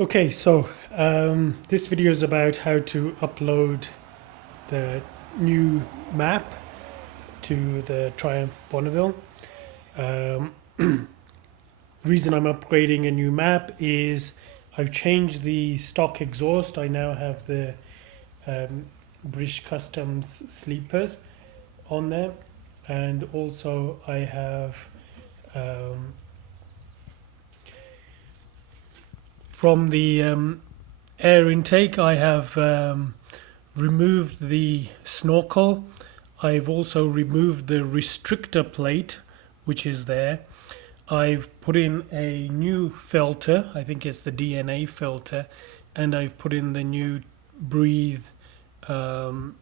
Okay, so this video is about how to upload the new map to the Triumph Bonneville. Um, reason I'm upgrading a new map is I've changed the stock exhaust. I now have the British Customs sleepers on there, and also I have um, from the air intake I have removed the snorkel. I've also removed the restrictor plate, which is there. I've put in a new filter, I think it's the DNA filter, and I've put in the new breathe um,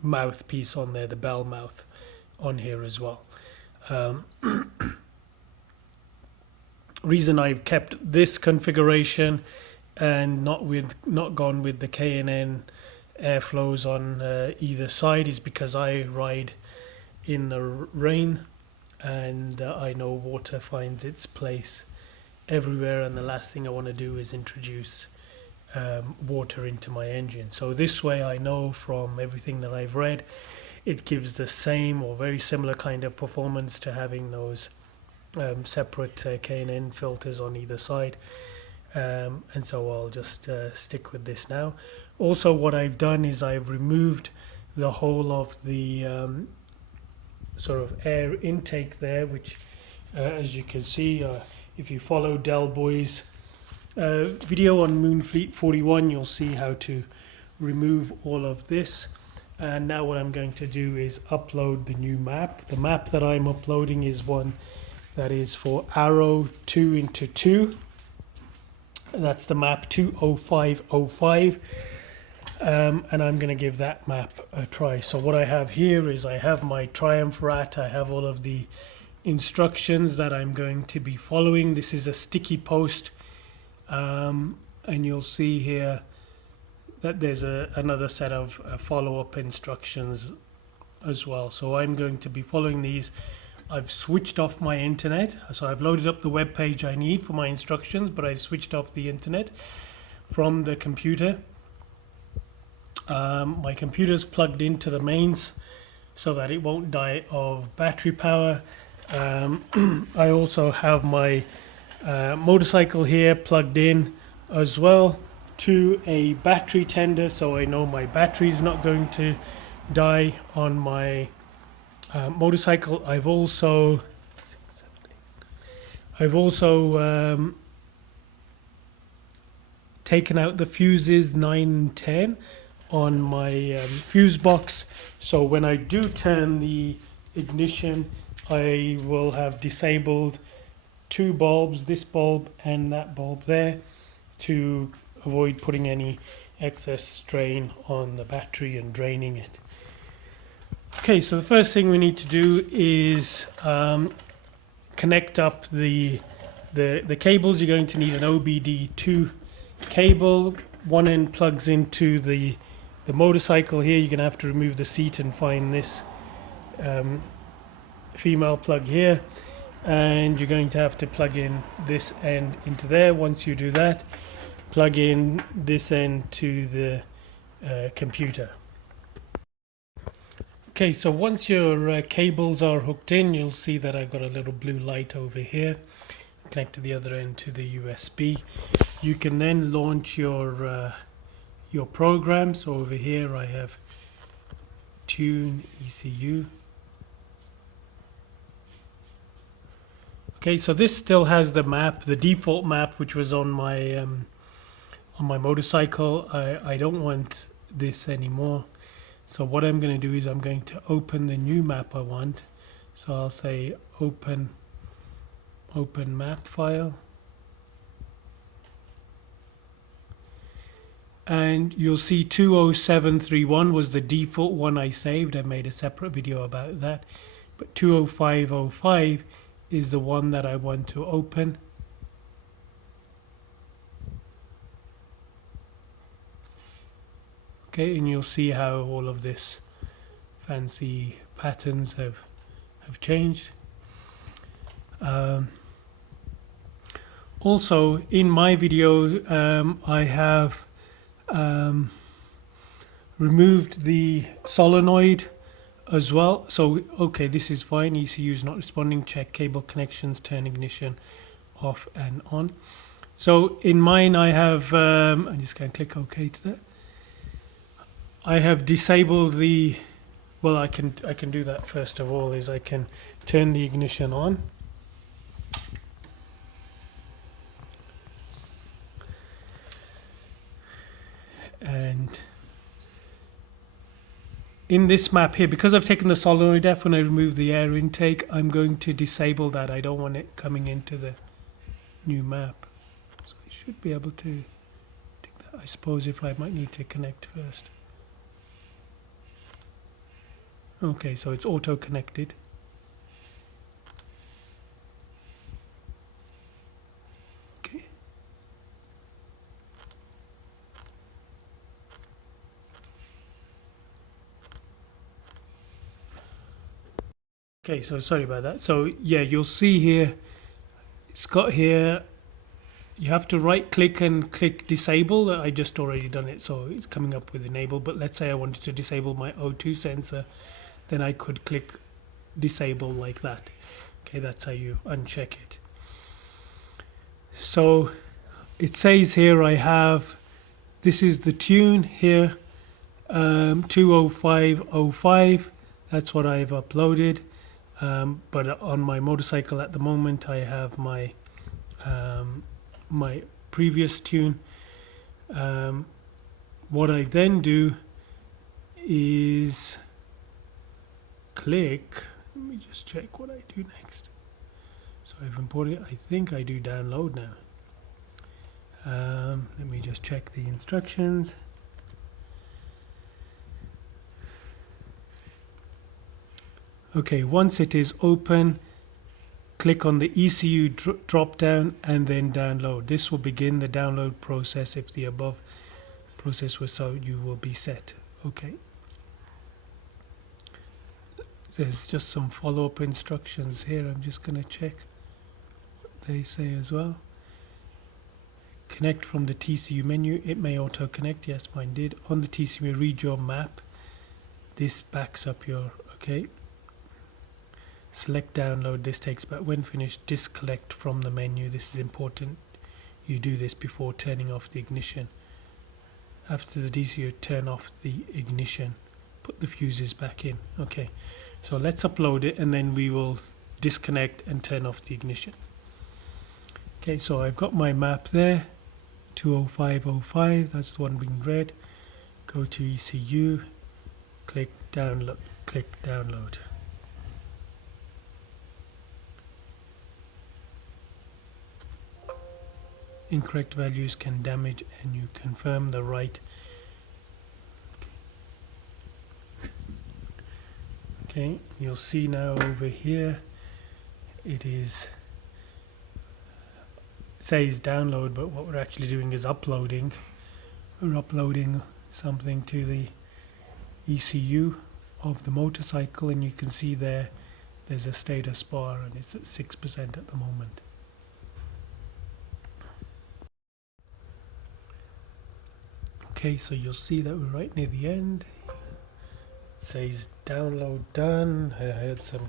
mouthpiece on there, the bell mouth on here as well. Reason I've kept this configuration and not gone with the K&N airflows on either side is because I ride in the rain, and I know water finds its place everywhere, and the last thing I want to do is introduce water into my engine. So this way I know from everything that I've read it gives the same or very similar kind of performance to having those separate K&N filters on either side. And so I'll just stick with this now. Also, what I've done is I've removed the whole of the sort of air intake there, which as you can see, if you follow Del Boy's video on Moonfleet 41, you'll see how to remove all of this. And now what I'm going to do is upload the new map. The map that I'm uploading is one that is for Arrow 2x2. That's the map 20505. And I'm going to give that map a try. So what I have here is I have my Triumph rat. I have all of the instructions that I'm going to be following. This is a sticky post. And you'll see here that there's another set of follow-up instructions as well. So I'm going to be following these. I've switched off my internet, so I've loaded up the web page I need for my instructions, but I switched off the internet from the computer. My computer's plugged into the mains so that it won't die of battery power. I also have my motorcycle here plugged in as well to a battery tender, so I know my battery's not going to die on my motorcycle. I've also taken out the fuses 9 and 10 on my fuse box, so when I do turn the ignition I will have disabled two bulbs, this bulb and that bulb there, to avoid putting any excess strain on the battery and draining it. Okay, so the first thing we need to do is connect up the cables. You're going to need an OBD2 cable. One end plugs into the motorcycle here. You're going to have to remove the seat and find this female plug here. And you're going to have to plug in this end into there. Once you do that, plug in this end to the computer. Okay, so once your cables are hooked in, you'll see that I've got a little blue light over here. Connect the other end to the USB. You can then launch your program. So over here I have TuneECU. Okay, so this still has the map, the default map, which was on my motorcycle. I don't want this anymore. So what I'm going to do is I'm going to open the new map I want. So I'll say open map file. And you'll see 20731 was the default one I saved. I made a separate video about that. But 20505 is the one that I want to open. Okay, and you'll see how all of this fancy patterns have changed. Also, in my video, I have removed the solenoid as well. So, okay, this is fine. ECU is not responding. Check cable connections, turn ignition off and on. So in mine, I have, I'm just going to click OK to that. I have disabled the, well, I can do that first of all, is I can turn the ignition on. And in this map here, because I've taken the solenoid off, when I remove the air intake, I'm going to disable that. I don't want it coming into the new map. So I should be able to take that. I suppose if I might need to connect first. Okay, so it's auto connected. Okay. Okay, so sorry about that. So yeah, you'll see here, it's got here, you have to right click and click disable. I just already done it, so it's coming up with enable. But let's say I wanted to disable my O2 sensor, then I could click disable like that. Okay, that's how you uncheck it. So it says here I have, this is the tune here, 20505. That's what I've uploaded. But on my motorcycle at the moment, I have my my previous tune. What I then do is click. Let me just check what I do next. So I've imported. I think I do download now. Let me just check the instructions. Okay, once it is open, click on the ECU drop down and then download. This will begin the download process. If the above process was so, you will be set. Okay. There's just some follow-up instructions here. I'm just going to check what they say as well. Connect from the TCU menu. It may auto connect. Yes, mine did. On the TCU, read your map. This backs up your, okay. Select download. This takes about, when finished, disconnect from the menu. This is important. You do this before turning off the ignition. After the DCU, turn off the ignition. Put the fuses back in. Okay. So let's upload it and then we will disconnect and turn off the ignition. Okay, so I've got my map there. 20505. That's the one being read. Go to ECU. Click download. Click download. Incorrect values can damage, and you confirm the right. Okay, you'll see now over here it says download, but what we're actually doing is uploading. We're uploading something to the ECU of the motorcycle, and you can see there's a status bar and it's at 6% at the moment. Okay, so you'll see that we're right near the end. It says download done. I had some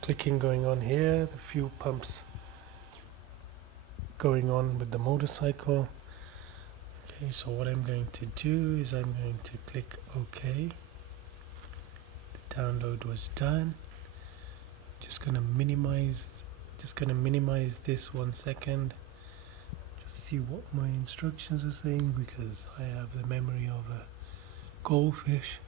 clicking going on here. The fuel pumps going on with the motorcycle. Okay, so what I'm going to do is I'm going to click OK. The download was done. Just gonna minimize this 1 second. Just see what my instructions are saying, because I have the memory of a goldfish.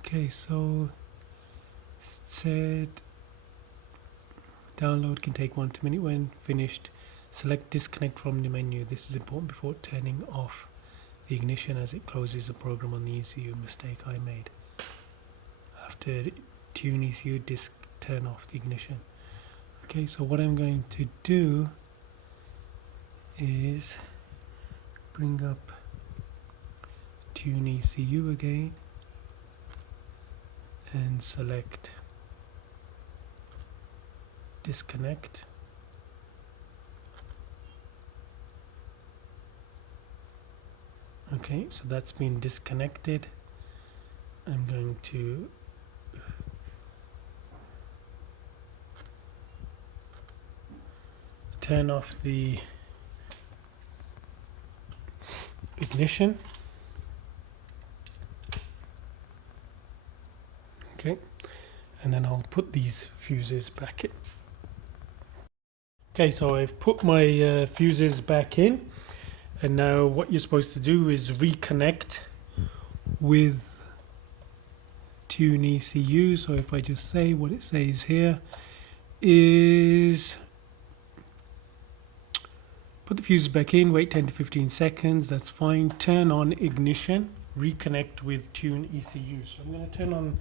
Okay, so it said download can take 1 to 2 minutes. When finished, select disconnect from the menu. This is important before turning off the ignition, as it closes the program on the ECU. Mistake I made. After TuneECU, turn off the ignition. Okay, so what I'm going to do is bring up TuneECU again and select disconnect. Okay, so that's been disconnected. I'm going to turn off the ignition. Okay, and then I'll put these fuses back in. Okay, so I've put my fuses back in, and now what you're supposed to do is reconnect with TuneECU. So if I just say what it says here is put the fuses back in, wait 10 to 15 seconds, that's fine. Turn on ignition, reconnect with TuneECU. So I'm going to turn on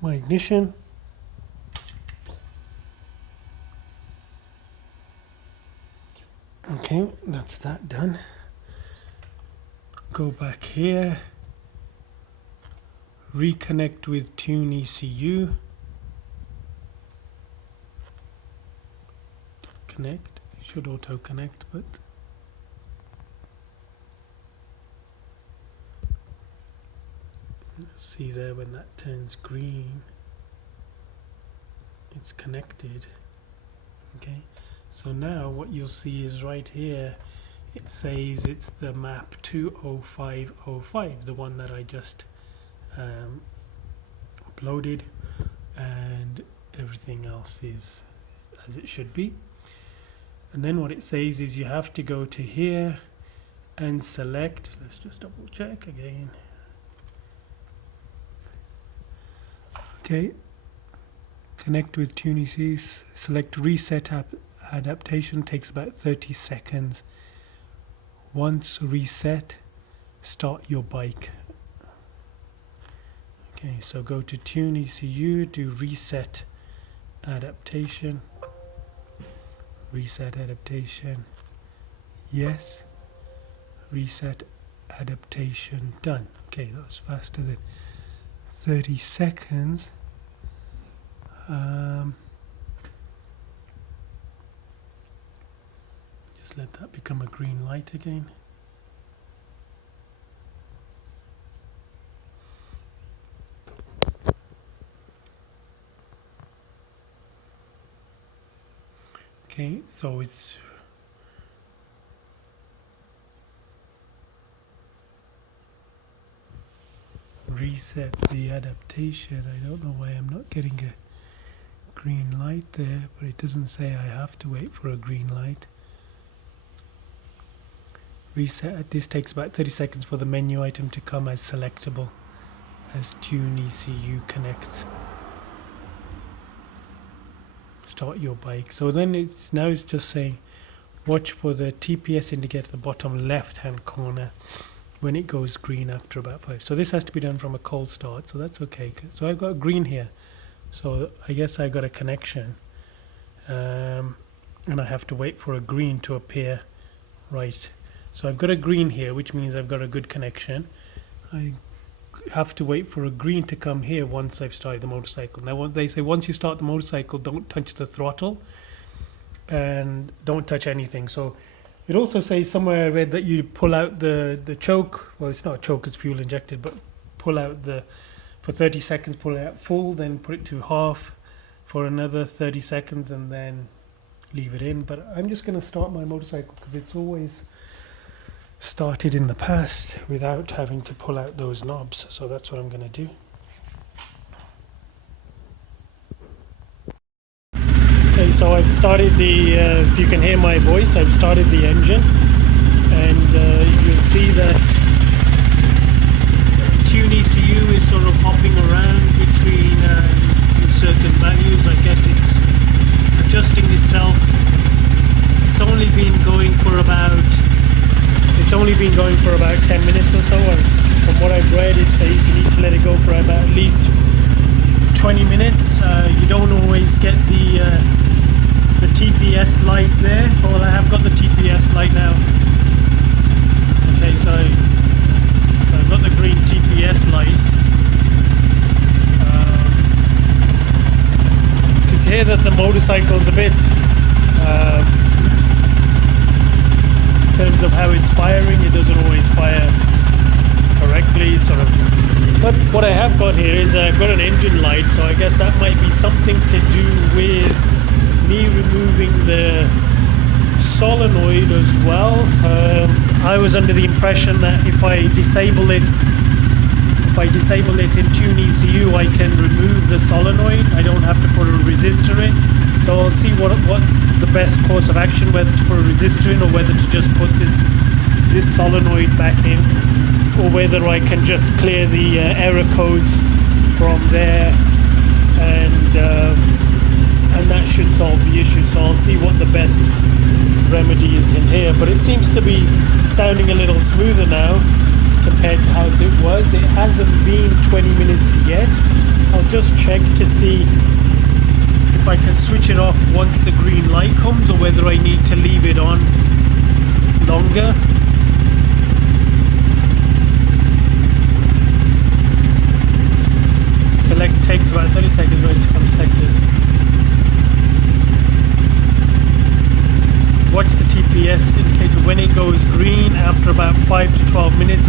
my ignition. Okay, that's that done. Go back here, reconnect with TuneECU. Connect, it should auto connect, but see there when that turns green, it's connected. Okay, so now what you'll see is right here, it says it's the map 20505, the one that I just uploaded, and everything else is as it should be. And then what it says is you have to go to here and select, let's just double check again. Okay, connect with TuneECU, select reset adaptation, takes about 30 seconds. Once reset, start your bike. Okay, so go to TuneECU, do reset adaptation, yes, reset adaptation, done. Okay, that was faster than 30 seconds. Just let that become a green light again. Okay, so it's reset the adaptation. I don't know why I'm not getting a green light there, but it doesn't say I have to wait for a green light. Reset, this takes about 30 seconds for the menu item to come as selectable as TuneECU connects. Start your bike. So then it's just saying watch for the TPS indicator at the bottom left hand corner when it goes green after about 5. So this has to be done from a cold start, so that's okay. So I've got green here, so I guess I got a connection, and I have to wait for a green to appear. Right, so I've got a green here, which means I've got a good connection. I have to wait for a green to come here once I've started the motorcycle. Now they say once you start the motorcycle, don't touch the throttle and don't touch anything. So it also says somewhere I read that you pull out the choke. Well, it's not a choke, it's fuel injected, but pull out for 30 seconds, pull it out full, then put it to half for another 30 seconds and then leave it in. But I'm just going to start my motorcycle because it's always started in the past without having to pull out those knobs, so that's what I'm going to do. Okay, so I've started if you can hear my voice, I've started the engine, and you'll see that TuneECU is sort of hopping around between certain values. I guess it's adjusting itself. It's only been going for about 10 minutes or so, and from what I've read it says you need to let it go for about at least 20 minutes. You don't always get the TPS light there. Well, I have got the TPS light now. Okay, so I've got the green TPS light. You can hear that the motorcycle's a bit terms of how it's firing. It doesn't always fire correctly, sort of. But what I have got here is I've got an engine light, so I guess that might be something to do with me removing the solenoid as well. I was under the impression that if I disable it in TuneECU, I can remove the solenoid. I don't have to put a resistor in. So I'll see what the best course of action, whether to put a resistor in or whether to just put this solenoid back in, or whether I can just clear the error codes from there, and that should solve the issue. So I'll see what the best remedy is in here. But it seems to be sounding a little smoother now compared to how it was. It hasn't been 20 minutes yet. I'll just check to see if I can switch it off once the green light comes, or whether I need to leave it on longer. Select takes about 30 seconds when it becomes selected. Watch the TPS indicator. When it goes green after about 5 to 12 minutes,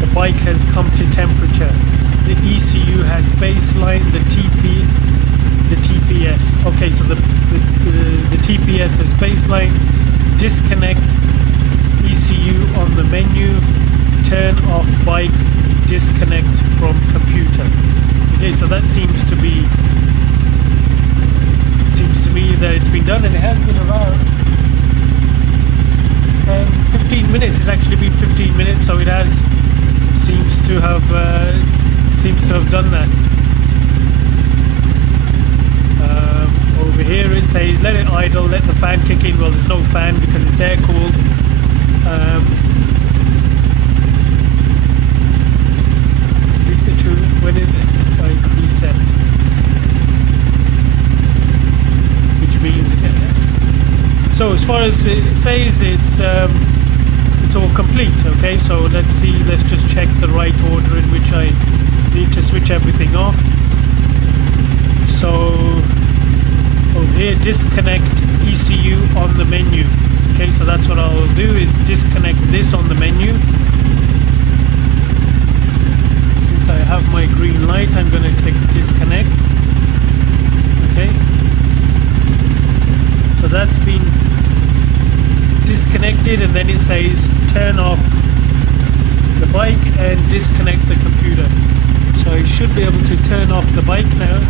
the bike has come to temperature. The ECU has baseline, the TPS. Okay, so the TPS is baseline. Disconnect ECU on the menu. Turn off bike. Disconnect from computer. Okay, so that seems to me that it's been done, and it has been around 15 minutes. It's actually been 15 minutes, so it seems to have done that. Over here it says let it idle, let the fan kick in. Well, there's no fan because it's air cooled. When it like reset, which means so as far as it says, it's all complete. Okay, so let's just check the right order in which I need to switch everything off. So over here, disconnect ECU on the menu. Okay, so that's what I'll do, is disconnect this on the menu. Since I have my green light, I'm going to click disconnect. Okay, so that's been disconnected, and then it says turn off the bike and disconnect the computer. So I should be able to turn off the bike now.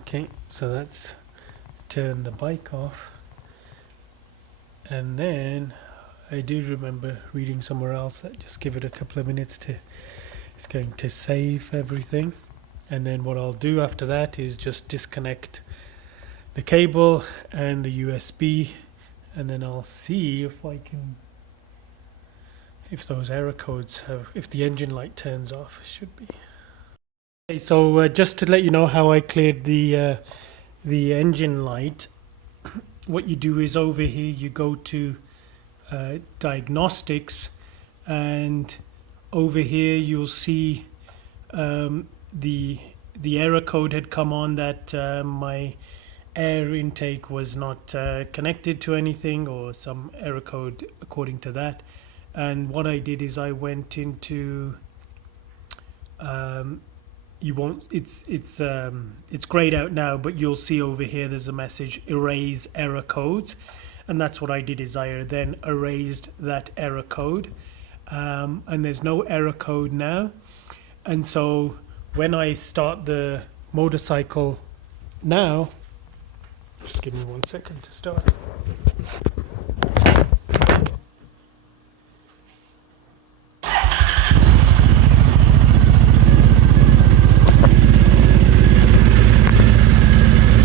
Okay, so that's turn the bike off. And then I do remember reading somewhere else that just give it a couple of minutes it's going to save everything. And then what I'll do after that is just disconnect the cable and the USB, and then I'll see if those error codes if the engine light turns off. It should be. Okay, so just to let you know how I cleared the engine light, what you do is over here you go to diagnostics, and over here you'll see the error code had come on that my air intake was not connected to anything, or some error code according to that. And what I did is I went into it's grayed out now, but you'll see over here there's a message, erase error code, and that's what I did, is I then erased that error code, and there's no error code now. And so when I start the motorcycle now, just give me 1 second to start.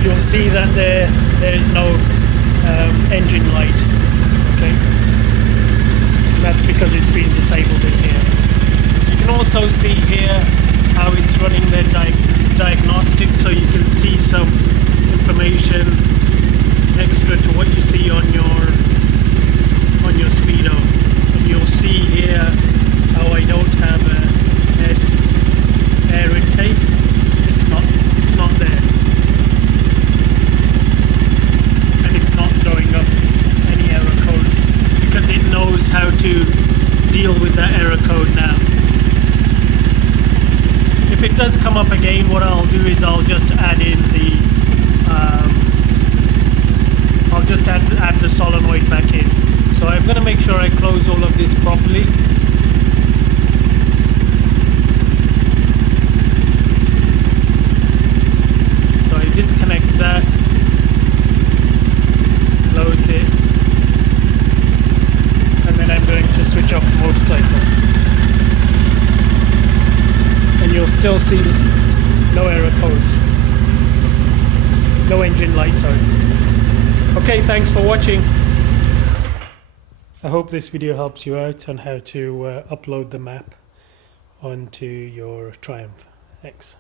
You'll see that there is no engine light. Okay, and that's because it's been disabled in here. You can also see here how it's running their diagnostics, so you can see some information extra to what you see on your speedo. And you'll see here how I don't have a air intake. It's not there. come up again, what I'll do is I'll just add in the I'll just add the solenoid back in. So I'm going to make sure I close all of this properly. So I disconnect that, close it, and then I'm going to switch off the motorcycle. And you'll still see no error codes, no engine light, sorry. Okay, thanks for watching. I hope this video helps you out on how to upload the map onto your Triumph. Thanks.